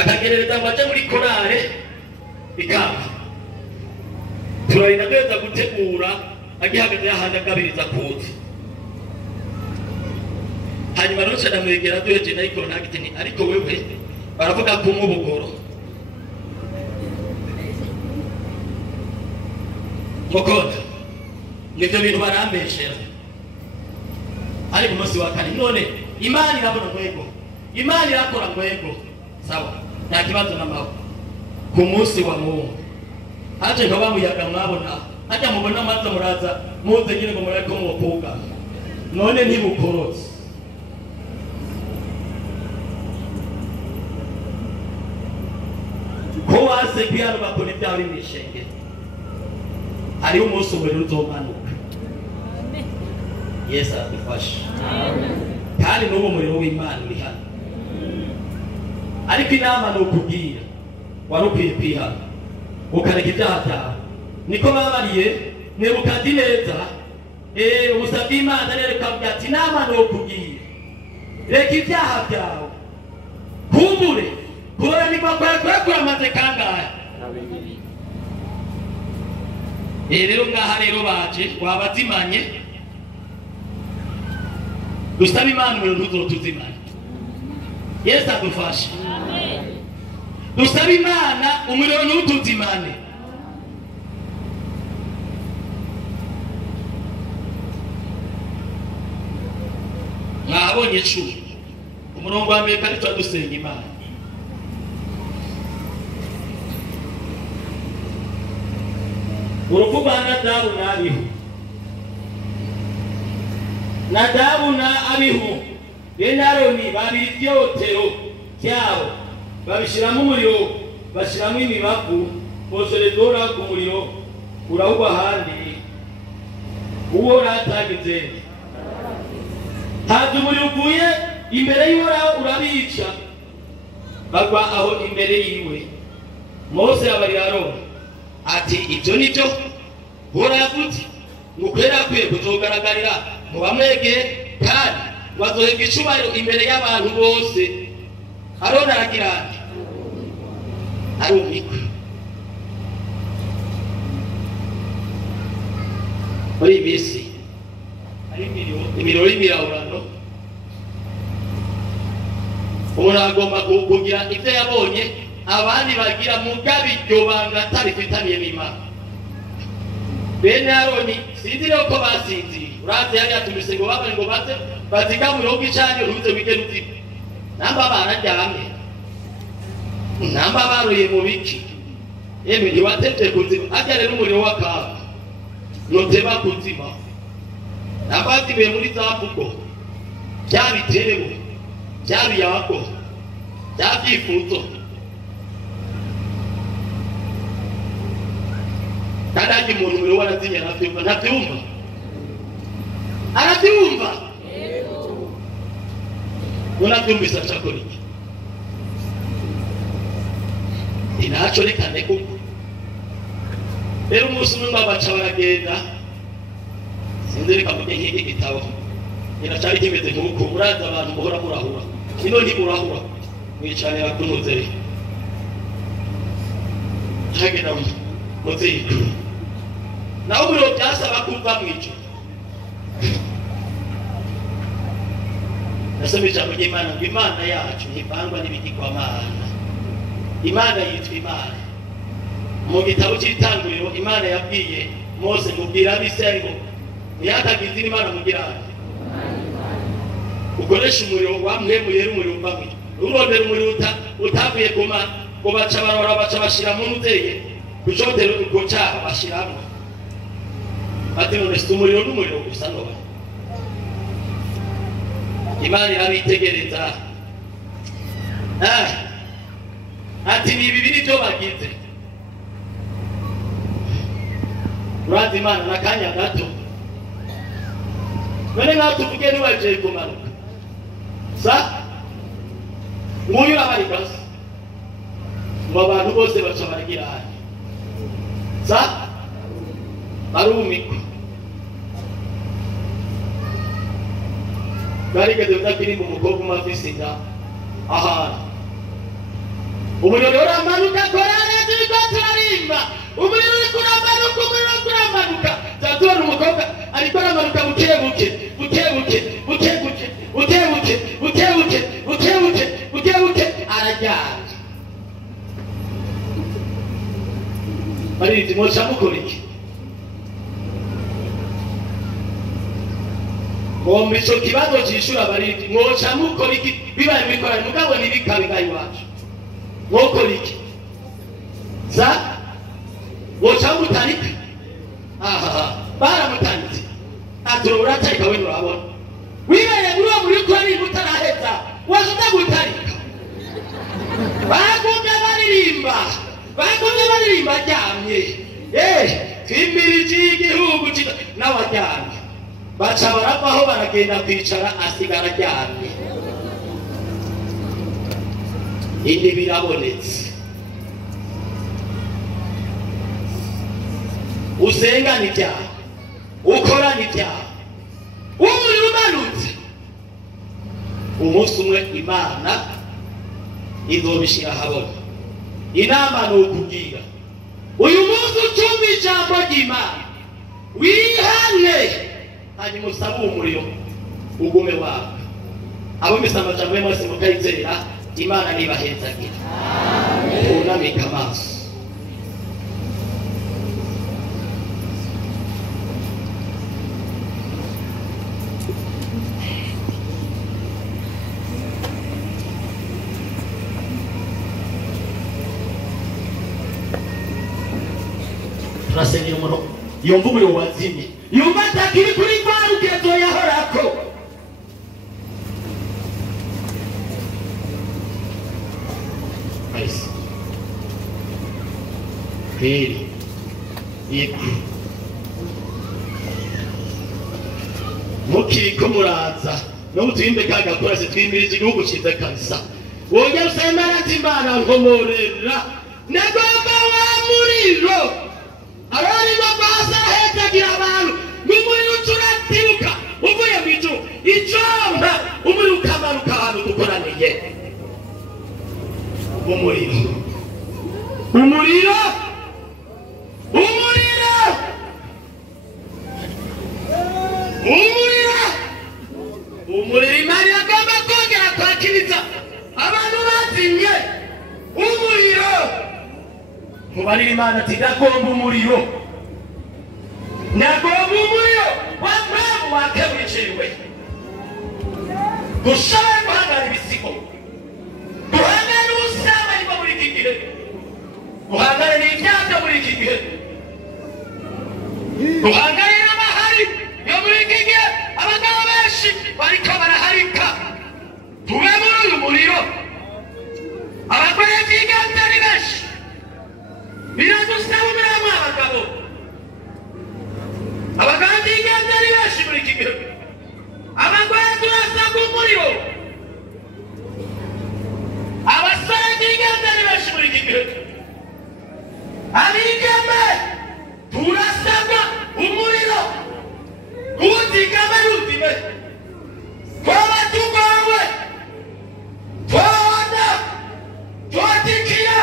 akagerereza ngo aje muri korale bikaba turarinda duheza gutegura agihagaze yahandi agabiriza kuzi. Hanyuma rero ndamwegera duheje nayikora ntagitini ariko wewe baravuga ko umubugoro mukota nivyo bintu barambeshera. Ari ku munsi wa kane none Imana irabona ngwego, Imana irakora ngwego. sawa nta kibazo n'amahoro ku munsi wa Mungu haje nkaba muyaga mwabona hajya mubona amazi muraza muze nyine ngo murariko mwokuga none ntibukorotse ko wase kwiyana bakora ibyawe mwishenge hariho umunsi umuriro uzomanuka Yesu adufashe kandi n'uwo muriro w'Imana uri hano ariko inama ni ukubwira wari ukwiye kwihana ukareka ibyaha byawe niko babariye Nebukadineza usabye Imana rero ikavuga ati inama ni ukubwira reka ibyaha byawe kumbure kuranirwa kwawe kuramaze kangahe rero ngaha rero baje wabazimanye dusaba Imana umuriro ntuzotuzimane Yesu adufashe dusaba Imana umuriro ntutuzimane mwabonye cumi umurongo wa mbere kandi turadusenga Imana urupfu rwa Nadabu na Abihu Nadabu na Abihu bene Aroni babiri ivyotero vyabo babishiramo umuriro bashiramo imibavu boserezora ku muriro urahugwa ahandi uwo ratagize haje umuriro uvuye imbere y'Uhoraho urabica bagwa aho imbere yiwe Mose abarira Aroni ati ibyo nibyo Uhoraho ngo kwera kwe kuzogaragarira mu bamwege kandi bazohega icubahiro imbere y'abantu bose Aroni aragira ati arumikwa muri ibisi ari imiriro y'imirawurano umuntu agomba kugira ibyo yabonye abandi bagira mugabe iryo banga atarifitaniye n'Imana bene Aroni sinzi rero ko basinziriye urazi yari yatumise ngo babe ngo baze bazigamure ho gicanyo ruze wige ruzibe namba bararyamye namba baruye mu biki yemwe ntiwatevye kuzima ajya rero umuriro w'akaga noteba kuzima nabatiwe muri za mvugo byabiterewe byabiyago byabyifuzo kandi umuntu muri warazinya arabyumva ntabyumva arabyumva unabyumvise acakora iki inaco rekane kuko rero umunsi umwe babaca baragenda sinzi reka mujye nk'iki gitabo nyiracari kimeze nk'uko uraza abantu muhora murahura ino ntimurahura mwicanira kunuzere hagenda muziko naho umuriro byasaba kuva mw'ijoro nasoma ijambo ry'Imana ngo Imana yacu ntivangwa n'ibigirwamana Imana yitwa Imana mu gitabo cy'itanguriro Imana yabwiye Mose ngo bwira Abisirayeli ngo ntihakagize Imana mugirane ukoresha umuriro wamwemuye umuriro uvamwe urondera umuriro utavuye ku Mana ngo baca barora baca bashira mu nuteye kucotera uko cyaba bashiramo ati none umuriro n'umuriro gusa no Imana irabitegereza ati ni bibiri byo bagize urazi Imana nakanya gato none ngaho tuvuge niwaje kumanuka sa nguyu urabari gasa ngo abantu bose baca baragira sa barumikwa garigeze utakiri mu mukobwa umafise inda ahantu umuriro uramanuka korana turiko turarimba umuriro uriko uramanuka umuriro uriko uramanuka zatubona umukobwa ariko aramanuka bukebuke bukebuke bukebuke bukebuke bukebuke bukebuke bukebuke arajyana bariti moca mukora iki Ombi ico kibazo cishura bariti moca mukora iki bibaye bikorana mugabo ntibikabe ngaho iwacu wokora iki za woca mutarika baramutanditse ati uratarika we nurabona wibereye muri uwo muri kuri mutaraheza waje utagutarika bagumye baririmba aryamye twimirije igihugu n'abaryamye baca baravaho baragenda kwicara asigara aryamye indi birabonetse usengana ibyaha ukorana ibyaha umuriro umanutse umunsi umwe Imana izobishira habona inama ni ukubwira uyu munsi ucumba ijambo ry'Imana wihane hanyuma usabe umuriro ugume wawe abo misamba jamwe mwese mukayizera Imana nibahezagira unamika amaso turasengera umuntu yumva umuriro wazimye yumva atakiri kuri rwa rugezo yahorako kweli mukiriko muraza no mutwimbe kagakorase twimirije igihugu ciza kabisa wongera usemera ati Imana nkomorera nagomba wa muriro abari babasa hetagira abantu n'umuriro turatibuka uvuye mu ijuru icomba umuriro ukamanuka ahantu dukoraniye umuriro Imana yagomba kongera kwakiriza abantu bazimye umuriro mubarira Imana ati ndagomba umuriro wamwe wake wiciriwe dushobora guhangana ibisigo duhangane n'ubusambanyi bwo muri iki gihe duhangane n'ibyaha muri iki gihe duhangane n'amahari yo muri iki gihe abagabo benshi bariko baraharika tube muri uyu muriro abagore biganza ari benshi biradusaba umuramo abagabo biganza ari benshi muri iki gihe abagore turasabwa umuriro abasore biganza ari benshi muri iki gihe abigeme turasabwa umuriro uzigame n'uzime twaba tugowe twabona twatikiye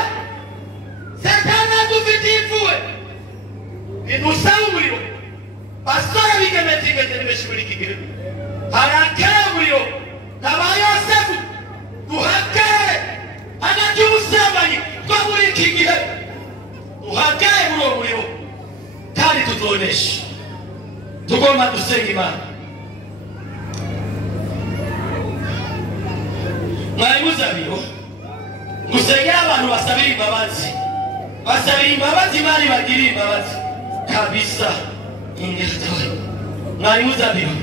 Satana dufitiye imfuwe idusaba umuriro basore bigeme tigeze ni benshi muri iki gihe harakeye umuriro nkaba Yosefu duhakeye hagati y'ubusambanyi bwo muri iki gihe duhakeye muri uwo muriro kandi tuzonesha tugomba gusenga Imana mwari muzabiro musengera abantu basabira imbabazi Imana ibagirira imbabazi kabisa ingiritoye mwari muzabiro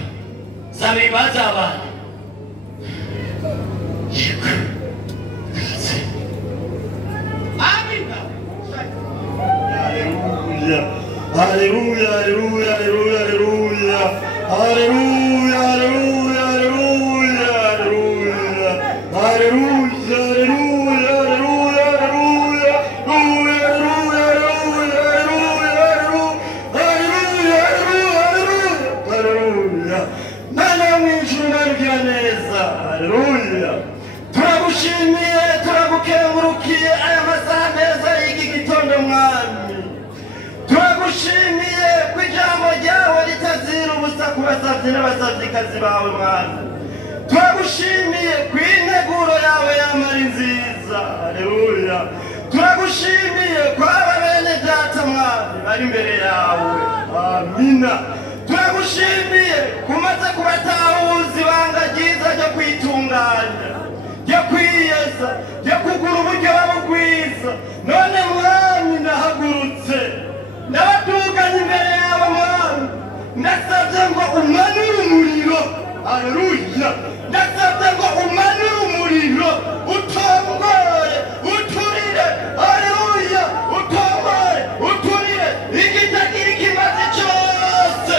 sabira imbabazi abantu amina Hallelujah, hallelujah, hallelujah, hallelujah, hallelujah, hallelujah, hallelujah, hallelujah, hallelujah. Mana mw'ijuru neza, hallelujah. Turagushimiye, turagukengurukiye aya masaha meza y'iki gitondo mwami. Turagushimiye ko ijambo ryawe ritazira ubusa ku basavyi n'abasavyikazi bawe mwami. Turagushimiye ko integuro yawe yamara nziza, haleluya. Turagushimiye ko aba bene data mwami bari imbere yawe, amina. Turagushimiye kumaze kubatahuza ibanga ryiza ryo kwitunganya, ryo kwiyeza, ryo kugura uburyo bwo umanure umuriro. Haleluya. Ndasabye ngo umanure umuriro utongore uturire. Haleluya. Utongore uturire igitagira ikimazi cyose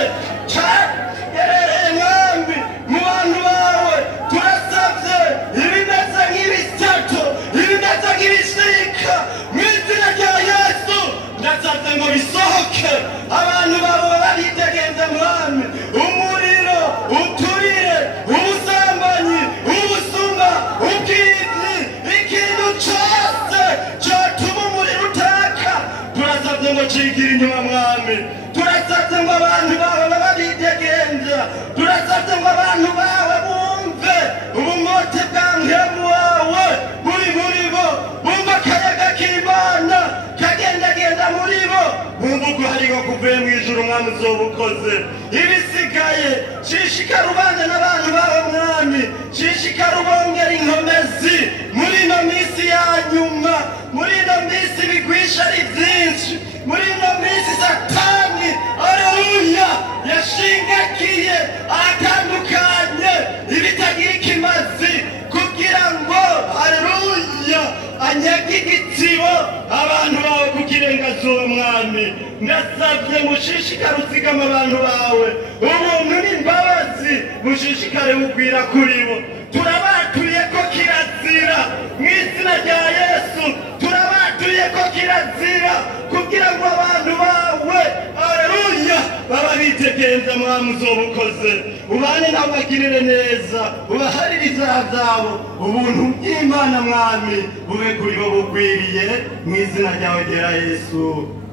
cyerereye mwami mu bantu bawe. Turasabye ibimeze nk'ibisato ibimeze nk'ibisika mu izina rya Yesu. Ndasabye ngo bisohoke abantu bawe baritegenze mwami. Umuriro uturire ubusambanyi ubusuma ubwizi ikintu cyose cyatuma umuriro utaka. Turasabye ngo cigire inyuma mwami. Turasabye ngo abantu bawe babitegenze. Turasabye ngo abantu bawe bumve ubumote bwa mpemu wawe buri muri bo. Bumva akayaga k'Imana kagendagenda muri bo. Bumva uguhariga kuvuye mu ijuru mwami uzoba ukoze. Ibisigaye shishikara ubane n'abantu bawe mwami. Shishikara ubongera inkomezi muri ino minsi ya nyuma. Muri ino minsi ibigwisha ari byinshi. Muri ino minsi Satani haleluya yashingakiye atandukanye ibitagira ikimazi kugira ngo haleluya anyage igitsibo abantu bawe kukirengazuba mwami. Ndasabye mushishikare uzigama abantu bawe ubuntu n'imbabazi mushishikare bugwira kuri bo. Turabatuye ko kirazira mu izina rya Yesu. Turabatuye ko kirazira kugira ngo abantu bawe haleluya baba bitegenza mwami uzoba ukoze. Ubane nabo bagirire neza ubaharire ibyaha byabo. Ubuntu bw'Imana mwami bube kuri bo bugwiriye mu izina ryawe ryera Yesu.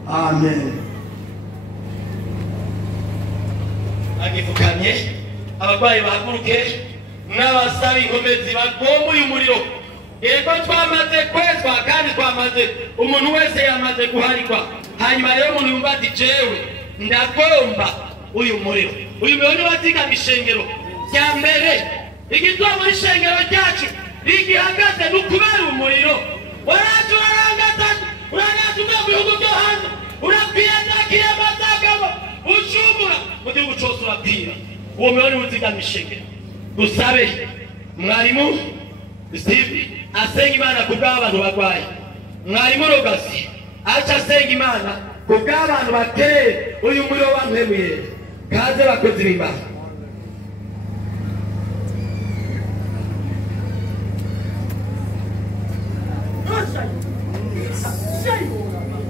Amen. Agipfukamye abarwayi bahaguruke n'abasaba inkomezi bagombuye umuriro. Yego twamaze kwezwa kandi twamaze umuntu wese yamaze guharikwa. Hanyuma rero umuntu yumva ati jewe ndagomba uyu muriro. Uyu muriro ni watigama ishengero rya mbere. Igitwa muri ishengero ryacu rigihagaze n'ukubera umuriro. Waraje urangata uvuye mu bihugu byo hanze urabwiyandakira amatagamo ucumura mu gihugu cyose urabwira. Uwo muriro ni uzigama ishengero. Dusabe mwarimu Steve asenga Imana kubw'abantu barwaye. Mwarimu Rogasi aca asenga Imana kubw'abantu bateye uyu muriro wampemuye. Kaze bakozi b'Imana.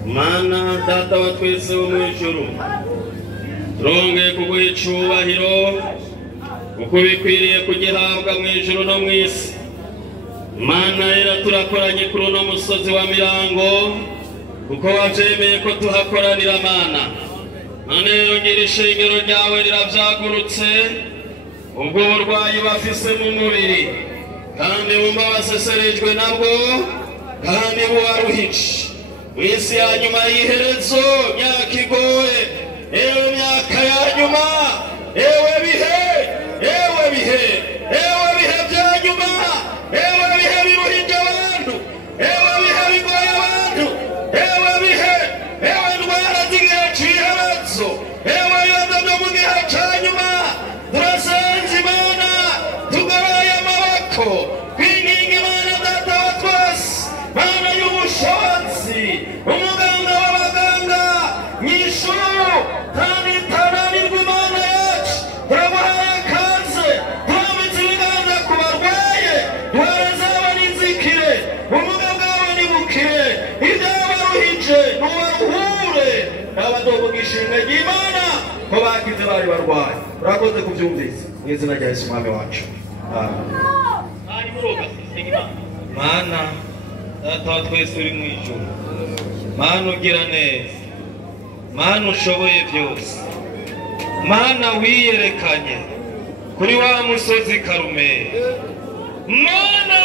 Mana data wa twese wo mu ijuru, turongeye kuguha icubahiro uko bikwiriye kugihabwa mu ijuru no mu isi. Mana rero turakoranye kuri uno musozi wa Mirango kuko wavyemeye ko tuhakoranira Mana. None rero ngira ishengero ryawe riravyagurutse ubwo burwayi bafise mu mubiri kandi bumva baseserejwe nabwo kandi bubaruhije. Mwisi ya nyuma y'iherezo myaka igoye, ewe myaka ya nyuma, ewe bihe bya nyuma, ewe bihe biruhije abantu, ewe bihe bigoye abantu, ewe ndwara z'igihe c'iherezo, ewe yodo byo mu gihe ca nyuma. Turasenze Imana tugabaye amaboko kwinginga Imana data wa twese, Mana y'ubushobozi, umuganga w'abaganga nyishuru kandi itananirwa Imana yacu. Turaguhaye kaze, turamitse ibiganza ku barwaye, indwara zabo nizikire, ubumuga bwabo nibukire, ibyabaruhije nubaruhure, n'abadoboga ishimwe ry'Imana ko bakize bari barwaye. Urakoze kubyumvise mu izina rya Yesu Umwami wacu. Mana data wa twese uri mu ijuru, Mana ugira neza, Mana ushoboye byose, Mana wiyerekanye kuri wa musozi Karumeli. Mana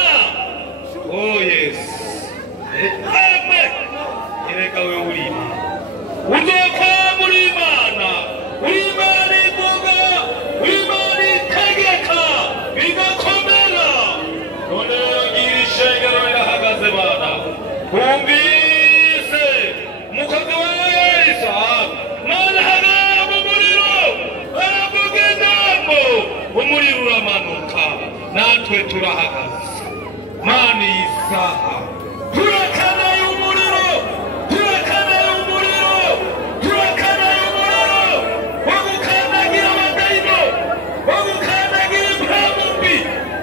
oh Yesu, amen. Erega we uri Imana, uzokwama uri Imana, uri Imana ivuga, uri Imana itegeka bigakomera. None ngira ishengero rirahagaze Mana, kumvise umukozi wa Yesu Mana hagara mu muriro aravuga natwe turahagaze mani isaha turakanaye umuriro turakanaye umuriro turakanaye umuriro wo gukandagira abadayimo wo gukandagira impamumbi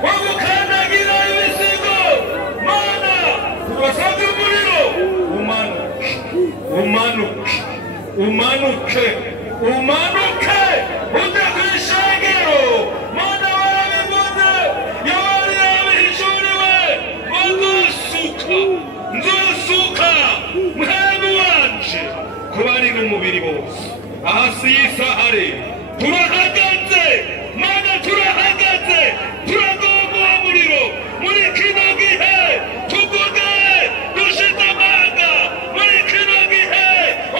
wo gukandagira ibisigo mana tubasabye umuriro umanuke umanuke umanuke umanuke ujya ku ishengero mana warabivuze yabari yabihishuriwe nzosuka mwami wanje ku bari n'umubiri bose ahasi y'isahare turahagaze mana turahagaze turagomba uwo muriro muri kino gihe tuvuge dushize amanga muri kino gihe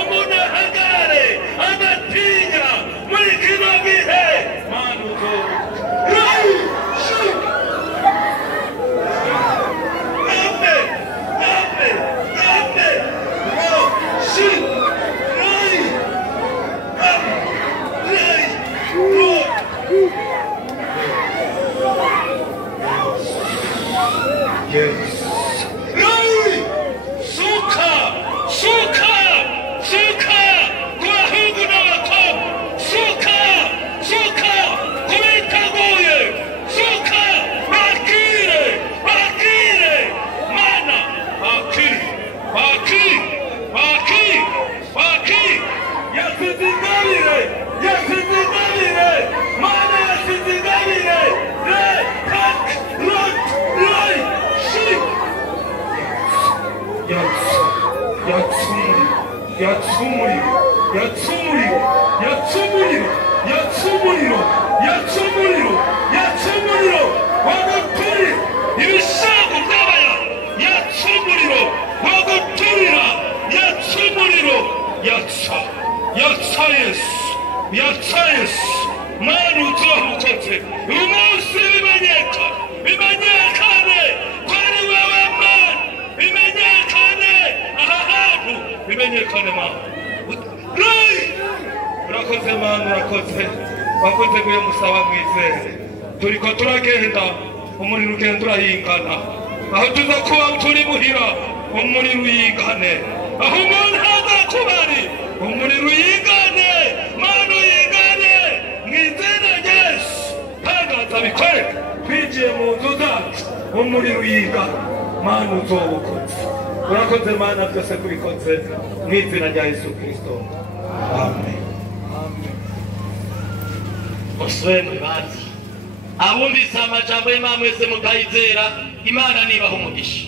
umuntu ahagare adatinya muri kino gihe mana uzobuka yatsumuriro waguturi ibishago by'abaya yatsumuriro waguturira yatsumuriro yatsa Yesu mana uzobukoze uyu munsi bimenyekane ko ari wewe mana bimenyekane aha hantu bimenyekane mana urakoze mana urakoze wakoze kuyo musaba mwizere turiko turagenda umuriro ugenda urahingana aho tuza kuba turi muhira umuriro uyingane aho umuntu aza kuba ari umuriro uyingane mana uyingane mwizina Yesu tangaza bikore twigiye mu nzu zacu umuriro uyingane mana uzobukoze urakoze mana byose kubikoze mwizina rya Yesu Kristo amen. Oswemwe bazi abumvise amajambo y'Imana mwese mukayizera Imana nibaha umugisha.